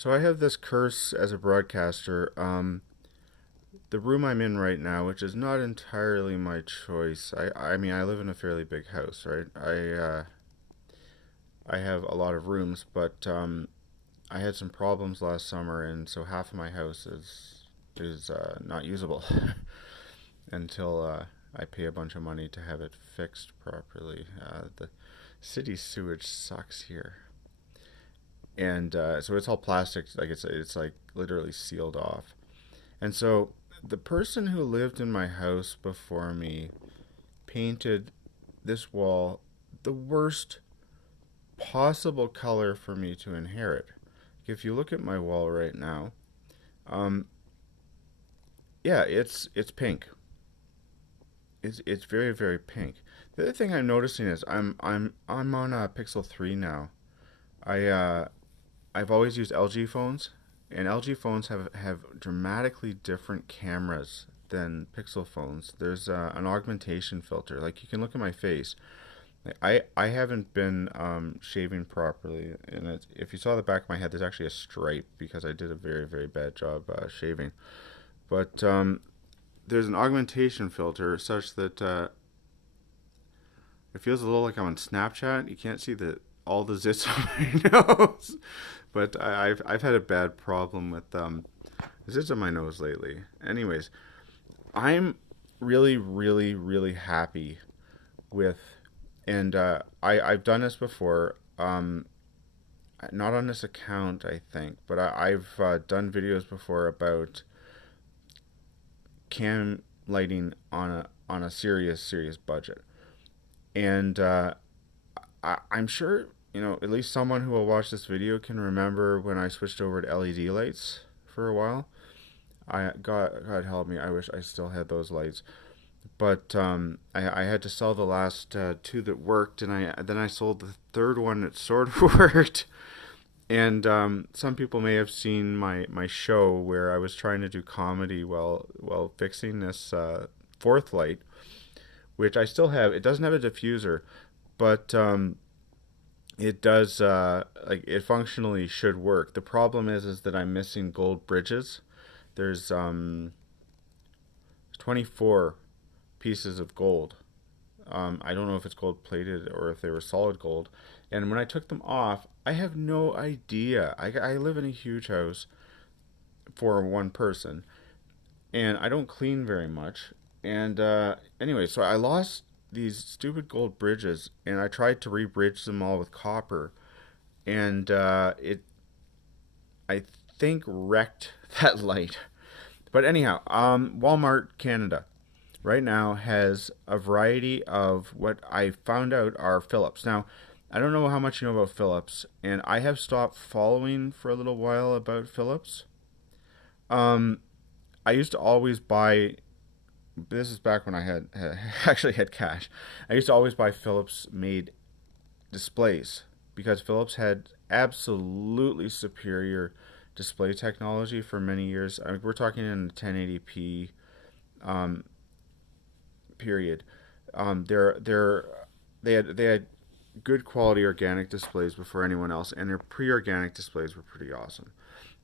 So I have this curse as a broadcaster. The room I'm in right now, which is not entirely my choice. I mean, I live in a fairly big house, right? I have a lot of rooms, but I had some problems last summer, and so half of my house is not usable until I pay a bunch of money to have it fixed properly. The city sewage sucks here, and so it's all plastic. Like it's like literally sealed off. And so the person who lived in my house before me painted this wall the worst possible color for me to inherit. If you look at my wall right now, um, yeah, it's pink. It's very very pink. The other thing I'm noticing is I'm on a Pixel 3 now. I I've always used LG phones, and LG phones have dramatically different cameras than Pixel phones. There's an augmentation filter. Like you can look at my face. I haven't been shaving properly, and if you saw the back of my head, there's actually a stripe because I did a very very bad job shaving. But there's an augmentation filter such that it feels a little like I'm on Snapchat. You can't see the all the zits on my nose, but I've had a bad problem with zits on my nose lately. Anyways, I'm really really really happy with, and I've done this before. Not on this account, I think, but I've done videos before about cam lighting on a serious budget, and I'm sure at least someone who will watch this video can remember when I switched over to LED lights for a while. God help me, I wish I still had those lights. But I had to sell the last two that worked, and I sold the third one that sort of worked. And some people may have seen my show where I was trying to do comedy while fixing this fourth light, which I still have. It doesn't have a diffuser, but it does like it functionally should work. The problem is that I'm missing gold bridges. There's 24 pieces of gold. I don't know if it's gold plated or if they were solid gold. And when I took them off, I have no idea. I live in a huge house for one person, and I don't clean very much. And anyway, so I lost these stupid gold bridges, and I tried to re-bridge them all with copper, and it I think wrecked that light. But anyhow, Walmart Canada right now has a variety of what I found out are Philips. Now, I don't know how much you know about Philips, and I have stopped following for a little while about Philips. Um, I used to always buy. This is back when I had actually had cash. I used to always buy Philips made displays because Philips had absolutely superior display technology for many years. I mean, we're talking in the 1080p um, period. They're they had good quality organic displays before anyone else, and their pre-organic displays were pretty awesome.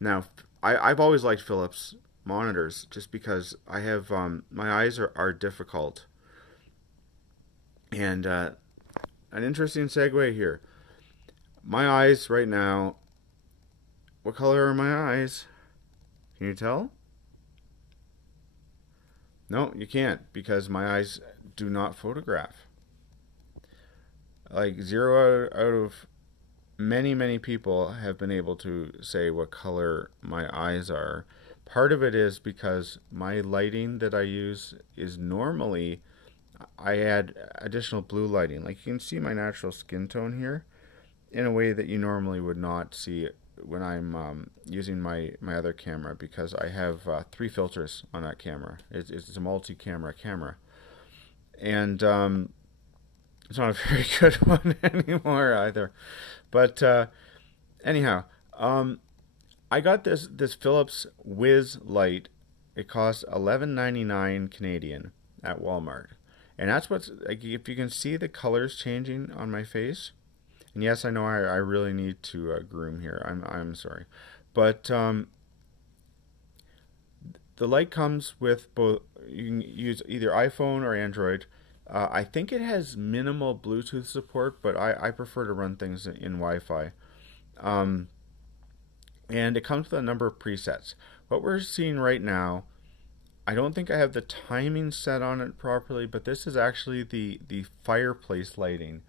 Now, I've always liked Philips monitors just because I have my eyes are difficult, and an interesting segue here. My eyes right now. What color are my eyes? Can you tell? No, you can't because my eyes do not photograph. Like zero out of many people have been able to say what color my eyes are. Part of it is because my lighting that I use is normally I add additional blue lighting. Like you can see my natural skin tone here in a way that you normally would not see when I'm using my other camera because I have three filters on that camera. It's a multi-camera camera, and it's not a very good one anymore either. But anyhow, um, I got this Philips Whiz light. It costs 11.99 Canadian at Walmart, and that's what's like. If you can see the colors changing on my face, And yes, I know I really need to groom here. I'm sorry, but the light comes with both. You can use either iPhone or Android. I think it has minimal Bluetooth support, but I prefer to run things in Wi-Fi. Um, and it comes with a number of presets. What we're seeing right now, I don't think I have the timing set on it properly, but this is actually the fireplace lighting.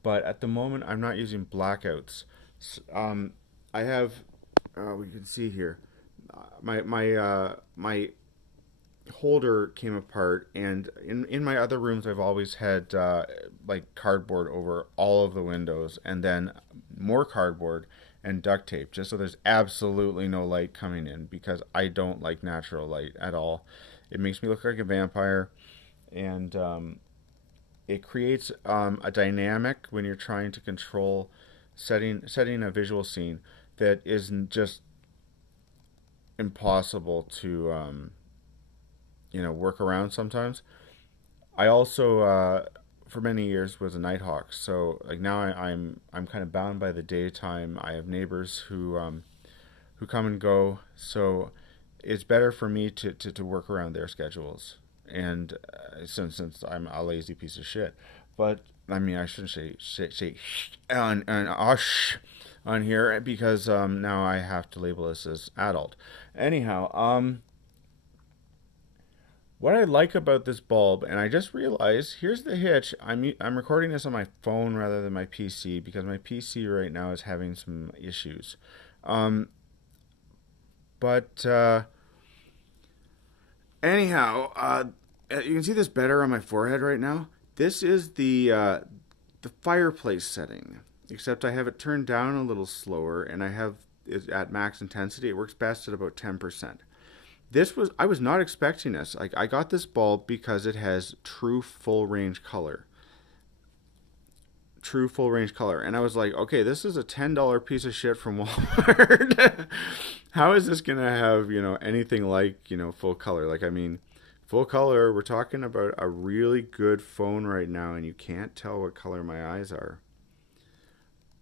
But at the moment, I'm not using blackouts. I have, we can see here, my holder came apart, and in my other rooms I've always had like cardboard over all of the windows, and then more cardboard and duct tape, just so there's absolutely no light coming in, because I don't like natural light at all. It makes me look like a vampire, and it creates a dynamic when you're trying to control setting a visual scene that isn't just impossible to work around sometimes. I also for many years was a nighthawk, so like now I'm kind of bound by the daytime. I have neighbors who come and go, so it's better for me to work around their schedules. And since I'm a lazy piece of shit, but I mean I shouldn't say on on here, because now I have to label this as adult. Anyhow, what I like about this bulb, and I just realized, here's the hitch. I'm recording this on my phone rather than my PC, because my PC right now is having some issues. Um, but anyhow, you can see this better on my forehead right now. This is the fireplace setting, except I have it turned down a little slower, and I have it at max intensity. It works best at about 10%. I was not expecting this. Like, I got this bulb because it has true full range color. True full range color. And I was like, okay, this is a $10 piece of shit from Walmart. How is this going to have, anything like, full color? Like, I mean, full color, we're talking about a really good phone right now, and you can't tell what color my eyes are.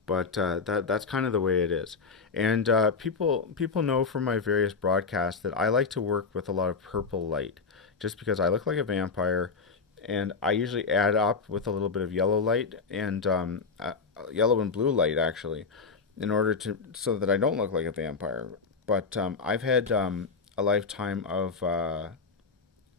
But that's kind of the way it is. And people know from my various broadcasts that I like to work with a lot of purple light, just because I look like a vampire, and I usually add up with a little bit of yellow light, and yellow and blue light actually, in order to so that I don't look like a vampire. But I've had a lifetime of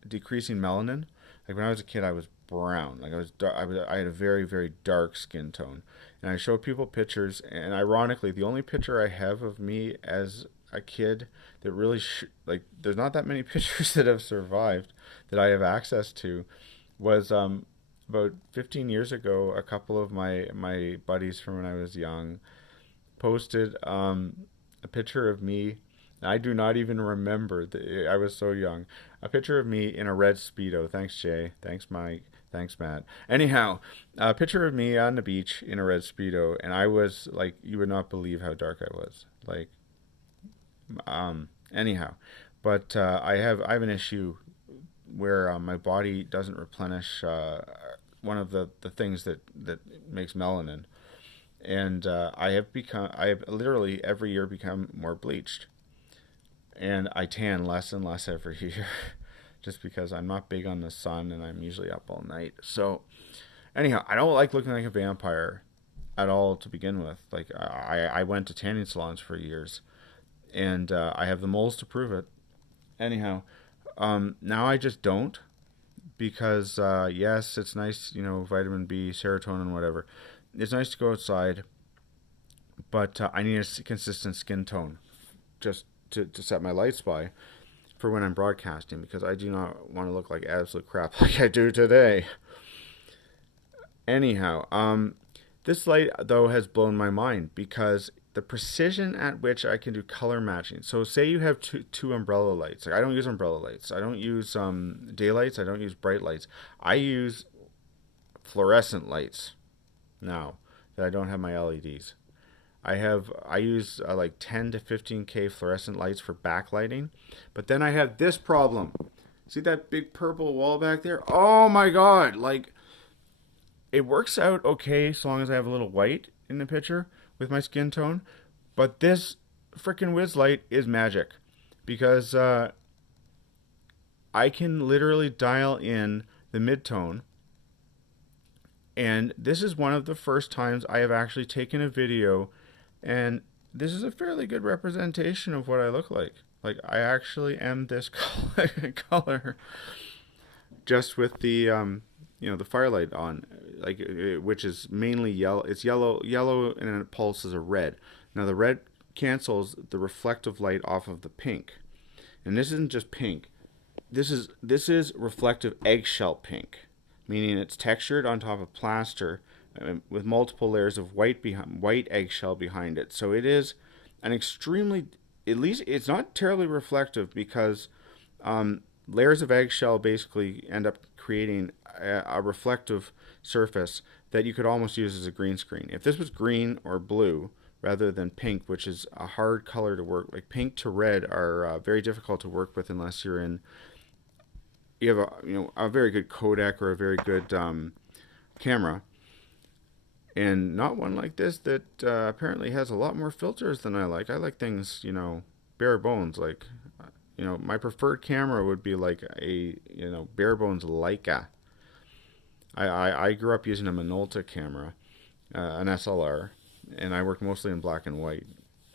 decreasing melanin. Like when I was a kid, I was brown. Like I had a very very dark skin tone, and I show people pictures. And ironically, the only picture I have of me as a kid that really like there's not that many pictures that have survived that I have access to was about 15 years ago. A couple of my buddies from when I was young posted a picture of me. I do not even remember. I was so young. A picture of me in a red Speedo. Thanks, Jay. Thanks, Mike. Thanks, Matt. Anyhow, a picture of me on the beach in a red Speedo. And I was like, you would not believe how dark I was. Like, anyhow. But I have an issue where my body doesn't replenish one of the things that makes melanin. And I have literally every year become more bleached, and I tan less and less every year, just because I'm not big on the sun and I'm usually up all night. So, anyhow, I don't like looking like a vampire at all to begin with. Like I went to tanning salons for years, and I have the moles to prove it. Anyhow, now I just don't, because yes, it's nice, vitamin B, serotonin, whatever. It's nice to go outside, but I need a consistent skin tone, just to set my lights by for when I'm broadcasting, because I do not want to look like absolute crap like I do today. Anyhow, this light though has blown my mind, because the precision at which I can do color matching. So say you have two umbrella lights. Like, I don't use umbrella lights. I don't use daylights. I don't use bright lights. I use fluorescent lights now that I don't have my LEDs. I use like 10 to 15K fluorescent lights for backlighting, but then I have this problem. See that big purple wall back there? Oh my god! Like, it works out okay so long as I have a little white. in the picture with my skin tone. But this freaking Wiz light is magic because I can literally dial in the midtone. And this is one of the first times I have actually taken a video, and this is a fairly good representation of what I look like. Like, I actually am this color just with the the firelight on, like which is mainly yellow. It's yellow, and then it pulses a red. Now the red cancels the reflective light off of the pink, and this isn't just pink. This is reflective eggshell pink, meaning it's textured on top of plaster with multiple layers of white eggshell behind it. So it is an extremely, at least it's not terribly reflective because layers of eggshell basically end up creating a reflective surface that you could almost use as a green screen. If this was green or blue rather than pink, which is a hard color to work, like pink to red are very difficult to work with unless you have a very good codec or a very good camera, and not one like this that apparently has a lot more filters than I like. I like things bare bones. Like my preferred camera would be like a bare bones Leica. I grew up using a Minolta camera, an SLR, and I worked mostly in black and white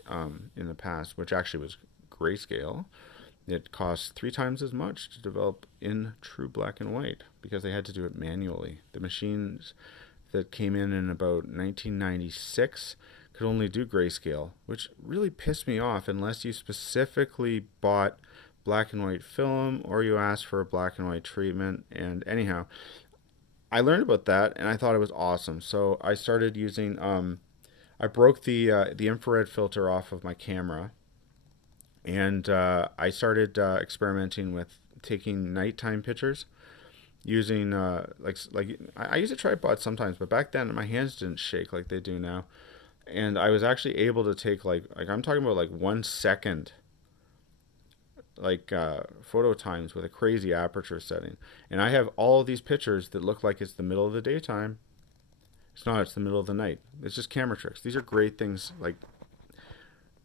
in the past, which actually was grayscale. It cost 3 times as much to develop in true black and white because they had to do it manually. The machines that came in about 1996 could only do grayscale, which really pissed me off unless you specifically bought black and white film or you asked for a black and white treatment. And anyhow, I learned about that and I thought it was awesome. So I started using, I broke the infrared filter off of my camera, and I started experimenting with taking nighttime pictures using I use a tripod sometimes, but back then my hands didn't shake like they do now, and I was actually able to take like I'm talking about like 1 second photo times with a crazy aperture setting, and I have all of these pictures that look like it's the middle of the daytime. It's not. It's the middle of the night. It's just camera tricks. These are great things. Like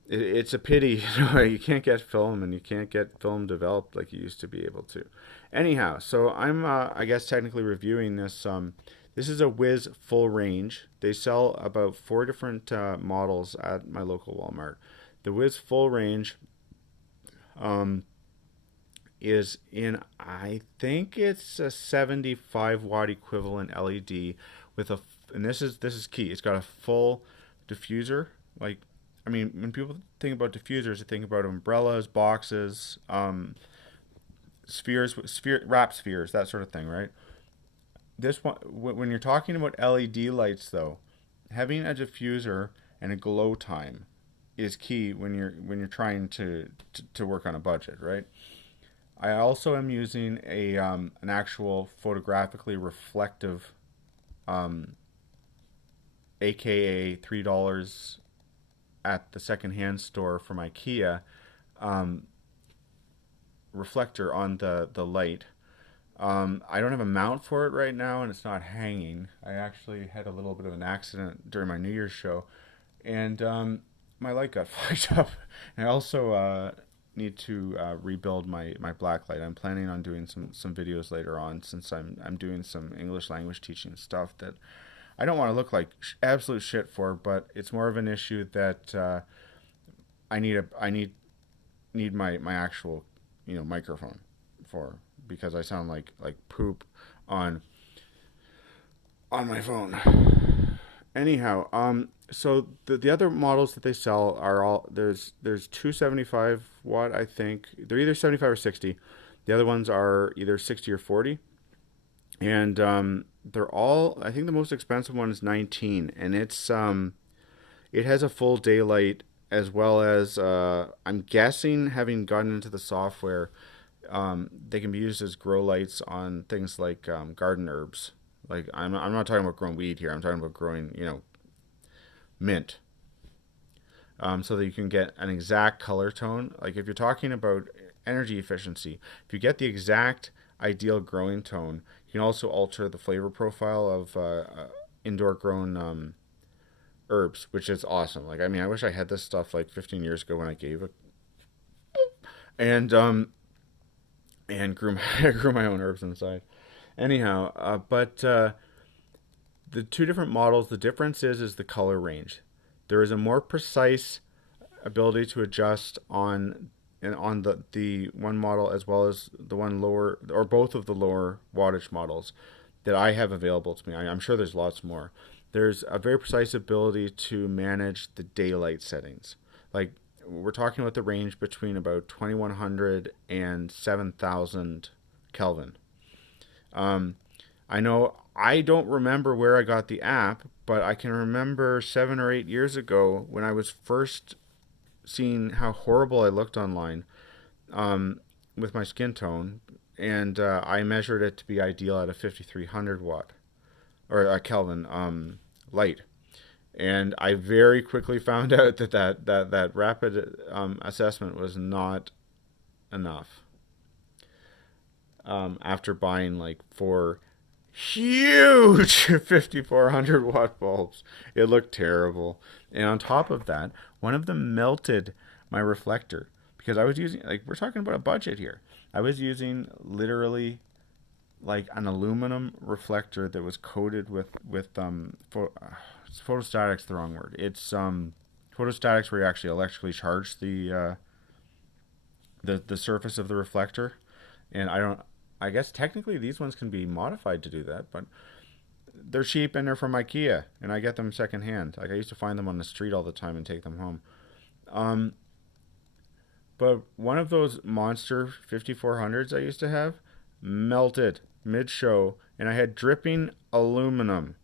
it's a pity you can't get film, and you can't get film developed like you used to be able to. Anyhow, so I'm I guess technically reviewing this. This is a Wiz full range. They sell about 4 different models at my local Walmart. The Wiz full range is in, I think it's a 75 watt equivalent LED with and this is key. It's got a full diffuser. Like, I mean, when people think about diffusers, they think about umbrellas, boxes, wrap spheres, that sort of thing, right? This one, when you're talking about LED lights, though, having a diffuser and a glow time is key when you're trying to work on a budget, right? I also am using an actual photographically reflective, aka $3 at the secondhand store from IKEA, reflector on the light. I don't have a mount for it right now, and it's not hanging. I actually had a little bit of an accident during my New Year's show, and my light got fucked up. And I also need to rebuild my black light. I'm planning on doing some videos later on, since I'm doing some English language teaching stuff that I don't want to look like absolute shit for, but it's more of an issue that I need my actual microphone for, because I sound like poop on my phone. Anyhow, so the other models that they sell are all there's 275 watt, I think. They're either 75 or 60. The other ones are either 60 or 40. And they're all, I think the most expensive one is 19, and it's it has a full daylight, as well as I'm guessing, having gotten into the software, they can be used as grow lights on things like garden herbs. Like, I'm not talking about growing weed here. I'm talking about growing mint, so that you can get an exact color tone. Like, if you're talking about energy efficiency, if you get the exact ideal growing tone, you can also alter the flavor profile of indoor grown herbs, which is awesome. Like, I mean, I wish I had this stuff like 15 years ago when I gave it, and grew my, grew my own herbs inside. Anyhow, but the two different models, the difference is the color range. There is a more precise ability to adjust on the one model as well as the one lower or both of the lower wattage models that I have available to me. I'm sure there's lots more. There's a very precise ability to manage the daylight settings. Like, we're talking about the range between about 2100 and 7000 Kelvin. Um, I know I don't remember where I got the app, but I can remember 7 or 8 years ago when I was first seeing how horrible I looked online, um, with my skin tone, and I measured it to be ideal at a 5300 watt or a Kelvin light. And I very quickly found out that rapid assessment was not enough. After buying like four huge 5400 watt bulbs, it looked terrible. And on top of that, one of them melted my reflector because I was using, like, we're talking about a budget here. I was using literally like an aluminum reflector that was coated photostatics, the wrong word. It's photostatics where you actually electrically charge the surface of the reflector. And I guess technically these ones can be modified to do that, but they're cheap and they're from IKEA, and I get them secondhand. Like, I used to find them on the street all the time and take them home. Um, but one of those monster 5400s I used to have melted mid show, and I had dripping aluminum.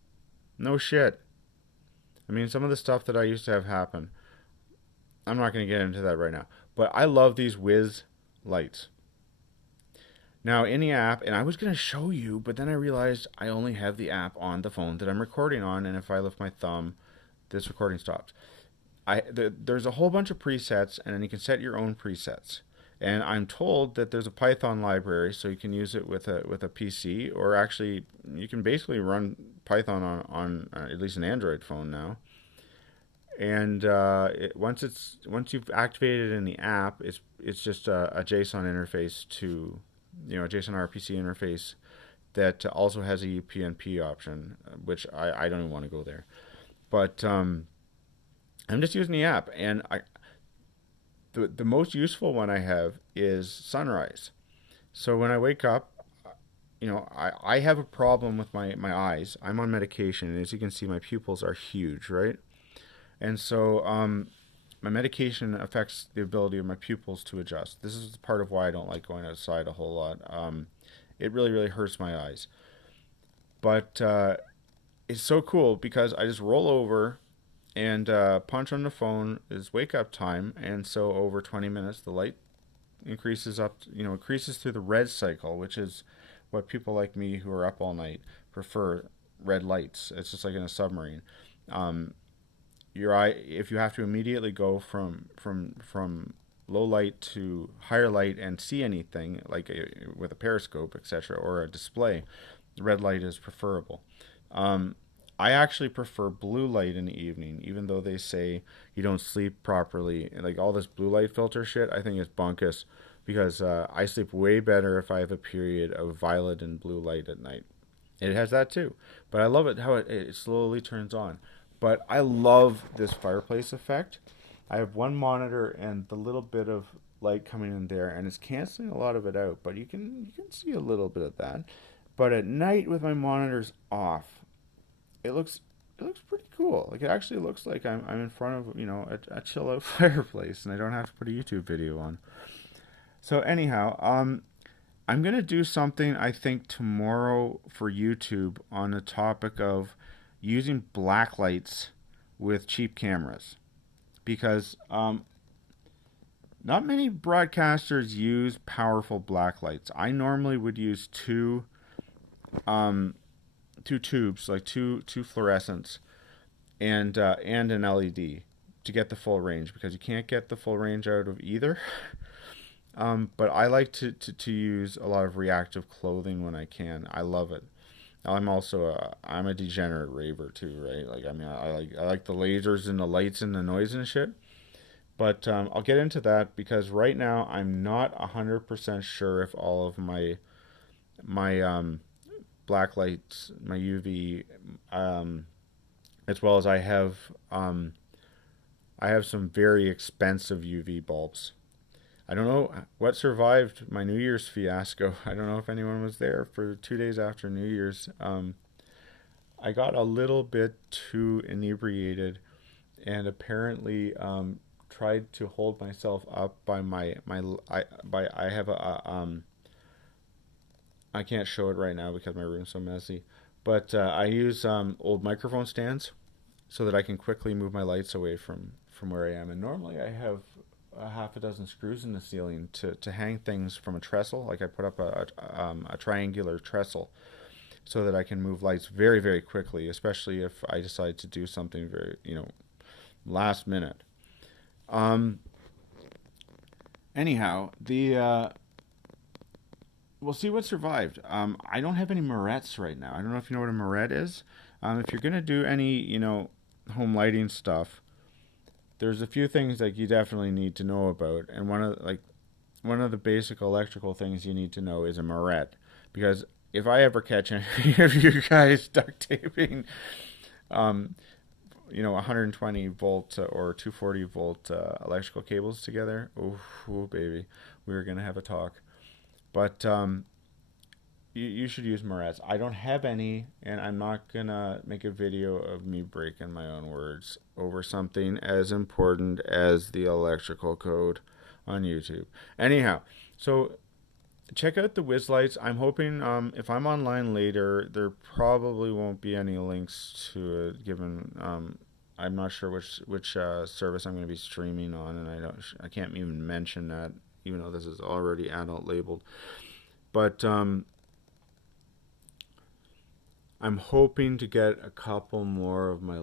No shit. I mean, some of the stuff that I used to have happen. I'm not going to get into that right now. But I love these Whiz lights. Now, in the app, and I was going to show you, but then I realized I only have the app on the phone that I'm recording on, and if I lift my thumb, this recording stops. There's a whole bunch of presets, and then you can set your own presets. And I'm told that there's a Python library, so you can use it with a PC, or actually you can basically run Python on at least an Android phone now. And once you've activated it in the app, it's just a JSON interface to, a JSON RPC interface that also has a UPnP option, which I don't even want to go there. But I'm just using the app, and the most useful one I have is sunrise. So when I wake up, I have a problem with my eyes. I'm on medication, and as you can see, my pupils are huge, right? And so my medication affects the ability of my pupils to adjust. This is part of why I don't like going outside a whole lot. It really, really hurts my eyes. But it's so cool because I just roll over and punch on the phone is wake up time, and so over 20 minutes the light increases increases through the red cycle, which is what people like me who are up all night prefer. Red lights. It's just like in a submarine. Um, your eye, if you have to immediately go from low light to higher light and see anything like with a periscope, etc., or a display, red light is preferable. Um, I actually prefer blue light in the evening, even though they say you don't sleep properly. Like, all this blue light filter shit, I think is bunkus, because I sleep way better if I have a period of violet and blue light at night. It has that too, but I love it how it slowly turns on. But I love this fireplace effect. I have one monitor and the little bit of light coming in there, and it's canceling a lot of it out. But you can see a little bit of that. But at night with my monitors off, it looks pretty cool. Like, it actually looks like I'm in front of a chill out fireplace, and I don't have to put a YouTube video on. So anyhow, I'm gonna do something I think tomorrow for YouTube on the topic of using black lights with cheap cameras, because not many broadcasters use powerful black lights. I normally would use um, two tubes, like two fluorescents, and an LED to get the full range, because you can't get the full range out of either. But I like to use a lot of reactive clothing when I can. I love it. I'm a degenerate raver too, right? Like I mean, I like the lasers and the lights and the noise and shit. But I'll get into that because right now I'm not 100% sure if all of my black lights, my UV, um, as well as I have some very expensive UV bulbs. I don't know what survived my New Year's fiasco. I don't know if anyone was there for 2 days after New Year's. I got a little bit too inebriated and apparently tried to hold myself up by I have I can't show it right now because my room's so messy, but I use old microphone stands so that I can quickly move my lights away from where I am. And normally I have a half a dozen screws in the ceiling to hang things from a trestle. Like I put up a triangular trestle so that I can move lights very, very quickly, especially if I decide to do something very, last minute. Um, anyhow, the we'll see what survived. I don't have any morettes right now. I don't know if you know what a moret is. If you're gonna do any, home lighting stuff, there's a few things like you definitely need to know about, and one of the basic electrical things you need to know is a moret, because if I ever catch any of you guys duct taping, um, 120 volt or 240 volt electrical cables together, ooh, baby, we're gonna have a talk. But you should use Moretz. I don't have any, and I'm not gonna make a video of me breaking my own words over something as important as the electrical code on YouTube. Anyhow, so check out the Wiz Lights. I'm hoping if I'm online later, there probably won't be any links to it, given I'm not sure which service I'm going to be streaming on, and I can't even mention that, even though this is already adult labeled. But I'm hoping to get a couple more of my